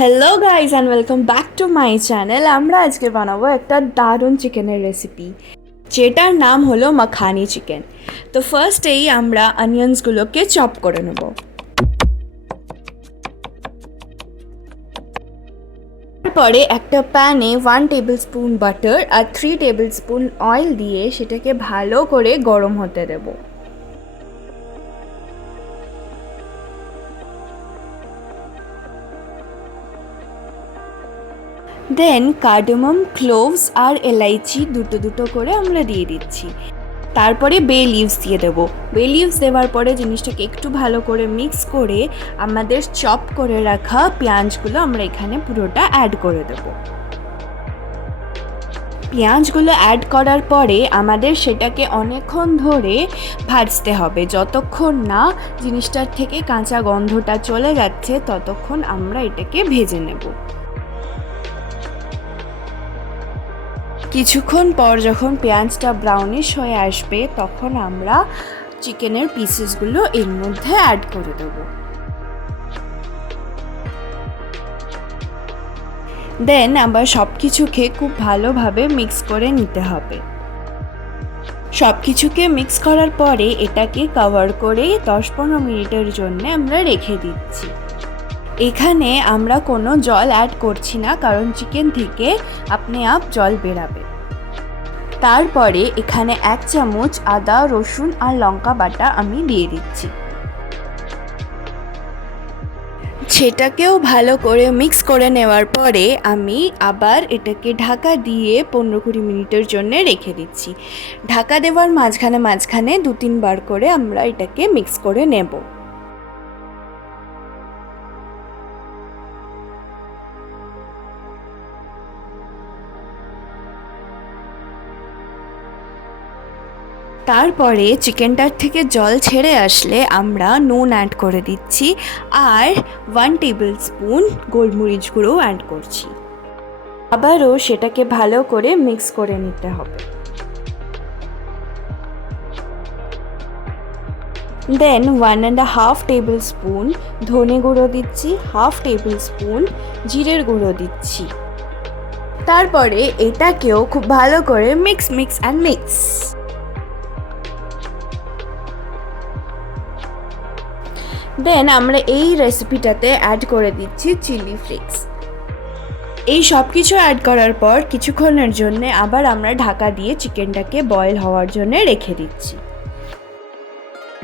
Hello guys and welcome back to my channel. আমরা আজকে বানাবো একটা দারুণ চিকেনের রেসিপি, যেটার নাম হলো মাখানি চিকেন। তো ফার্স্টেই আমরা অনিয়ন্সগুলোকে চপ করে নেব। তারপরে একটা প্যানে 1 টেবিল স্পুন বাটার আর 3 টেবিল স্পুন অয়েল দিয়ে সেটাকে ভালো করে গরম হতে দেবো। দেন কার্ডামম, ক্লোভস আর এলাইচি দুটো দুটো করে আমরা দিয়ে দিচ্ছি। তারপরে বে লিভস দিয়ে দেবো। বে লিভস দেওয়ার পরে জিনিসটাকে একটু ভালো করে মিক্স করে আমাদের চপ করে রাখা পেঁয়াজগুলো আমরা এখানে পুরোটা অ্যাড করে দেবো। পেঁয়াজগুলো অ্যাড করার পরে আমাদের সেটাকে অনেকক্ষণ ধরে ভাজতে হবে। যতক্ষণ না জিনিসটার থেকে কাঁচা গন্ধটা চলে যাচ্ছে ততক্ষণ আমরা এটাকে ভেজে নেব। কিছুক্ষণ পর যখন পেঁয়াজটা ব্রাউনিশ হয়ে আসবে তখন আমরা চিকেনের পিসেসগুলো এর মধ্যে অ্যাড করে দেবো। দেন আবার সব কিছুকে খুব ভালোভাবে মিক্স করে নিতে হবে। সব কিছুকে মিক্স করার পরে এটাকে কভার করে 10-15 মিনিটের জন্য আমরা রেখে দিচ্ছি। এখানে আমরা কোনো জল অ্যাড করছি না, কারণ চিকেন থেকে আপনি আপ জল বেরাবে। তারপরে এখানে 1 চামচ আদা, রসুন আর লঙ্কা বাটা আমি দিয়ে দিচ্ছি। সেটাকেও ভালো করে মিক্স করে নেওয়ার পরে আমি আবার এটাকে ঢাকা দিয়ে 15-20 মিনিটের জন্য রেখে দিচ্ছি। ঢাকা দেওয়ার মাঝখানে 2-3 বার করে আমরা এটাকে মিক্স করে নেব। তারপরে চিকেনটার থেকে জল ছেড়ে আসলে আমরা নুন অ্যাড করে দিচ্ছি আর 1 টেবিল স্পুন গোলমরিচ গুঁড়ো অ্যাড করছি। আবারও সেটাকে ভালো করে মিক্স করে নিতে হবে। দেন 1.5 টেবিল স্পুন ধনে গুঁড়ো দিচ্ছি, 1/2 টেবিল স্পুন জিরের গুঁড়ো দিচ্ছি। তারপরে এটাকেও খুব ভালো করে মিক্স অ্যান্ড মিক্স। দেন আমরা এই রেসিপিটাতে অ্যাড করে দিচ্ছি চিলি ফ্লেক্স। এই সব কিছু অ্যাড করার পর কিছুক্ষণের জন্য আবার আমরা ঢাকা দিয়ে চিকেনটাকে বয়েল হওয়ার জন্য রেখে দিচ্ছি।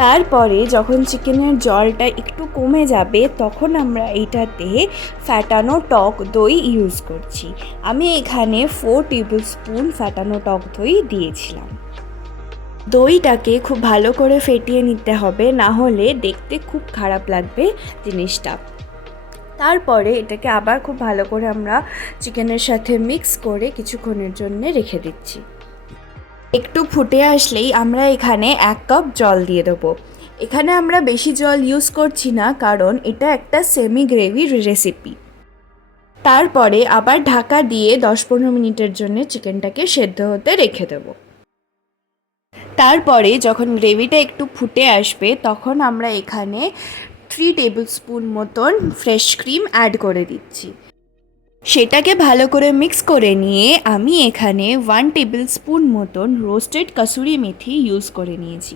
তারপরে যখন চিকেনের জলটা একটু কমে যাবে তখন আমরা এইটাতে ফ্যাটানো টক দই ইউজ করছি। আমি এখানে 4 টেবিল স্পুন ফ্যাটানো টক দই দিয়েছিলাম। দইটাকে খুব ভালো করে ফেটিয়ে নিতে হবে, না হলে দেখতে খুব খারাপ লাগবে জিনিসটা। তারপরে এটাকে আবার খুব ভালো করে আমরা চিকেনের সাথে মিক্স করে কিছুক্ষণের জন্য রেখে দিচ্ছি। একটু ফুটে আসলেই আমরা এখানে 1 কাপ জল দিয়ে দেবো। এখানে আমরা বেশি জল ইউজ করছি না, কারণ এটা একটা সেমি গ্রেভির রেসিপি। তারপরে আবার ঢাকা দিয়ে 10-15 মিনিটের জন্য চিকেনটাকে সেদ্ধ হতে রেখে দেবো। তারপরে যখন গ্রেভিটা একটু ফুটে আসবে তখন আমরা এখানে 3 টেবিল স্পুন মতন ফ্রেশ ক্রিম অ্যাড করে দিচ্ছি। সেটাকে ভালো করে মিক্স করে নিয়ে আমি এখানে 1 টেবিল স্পুন মতন রোস্টেড কসুরি মেথি ইউজ করে নিয়েছি।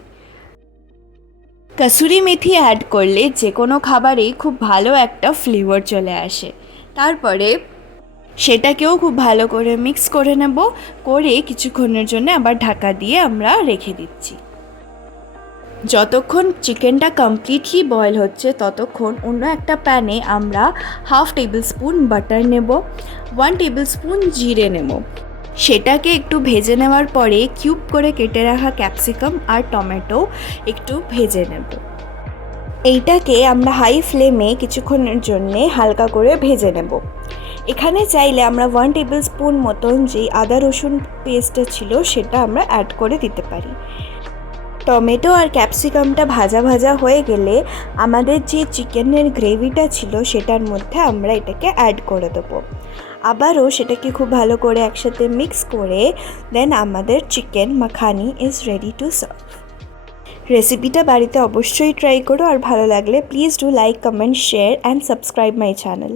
কসুরি মেথি অ্যাড করলে যে কোনো খাবারেই খুব ভালো একটা ফ্লেভার চলে আসে। তারপরে সেটাকেও খুব ভালো করে মিক্স করে নেব, করে কিছুক্ষণের জন্য আবার ঢাকা দিয়ে আমরা রেখে দিচ্ছি। যতক্ষণ চিকেনটা কমপ্লিটলি বয়েল হচ্ছে ততক্ষণ অন্য একটা প্যানে আমরা 1/2 টেবিল স্পুন বাটার নেব, 1 টেবিল স্পুন জিরে নেব। সেটাকে একটু ভেজে নেওয়ার পরে কিউব করে কেটে রাখা ক্যাপসিকাম আর টমেটো একটু ভেজে নেব। এইটাকে আমরা হাই ফ্লেমে কিছুক্ষণের জন্যে হালকা করে ভেজে নেব। এখানে চাইলে আমরা 1 টেবিল স্পুন মতন যেই আদা রসুন পেস্টটা ছিল সেটা আমরা অ্যাড করে দিতে পারি। টমেটো আর ক্যাপসিকামটা ভাজা ভাজা হয়ে গেলে আমাদের যে চিকেনের গ্রেভিটা ছিল সেটার মধ্যে আমরা এটাকে অ্যাড করে দেবো। আবারও সেটাকে খুব ভালো করে একসাথে মিক্স করে দেন আমাদের chicken makhani is ready to serve. রেসিপিটা বাড়িতে অবশ্যই ট্রাই করো, আর ভালো লাগলে please do like, comment, share and subscribe my channel.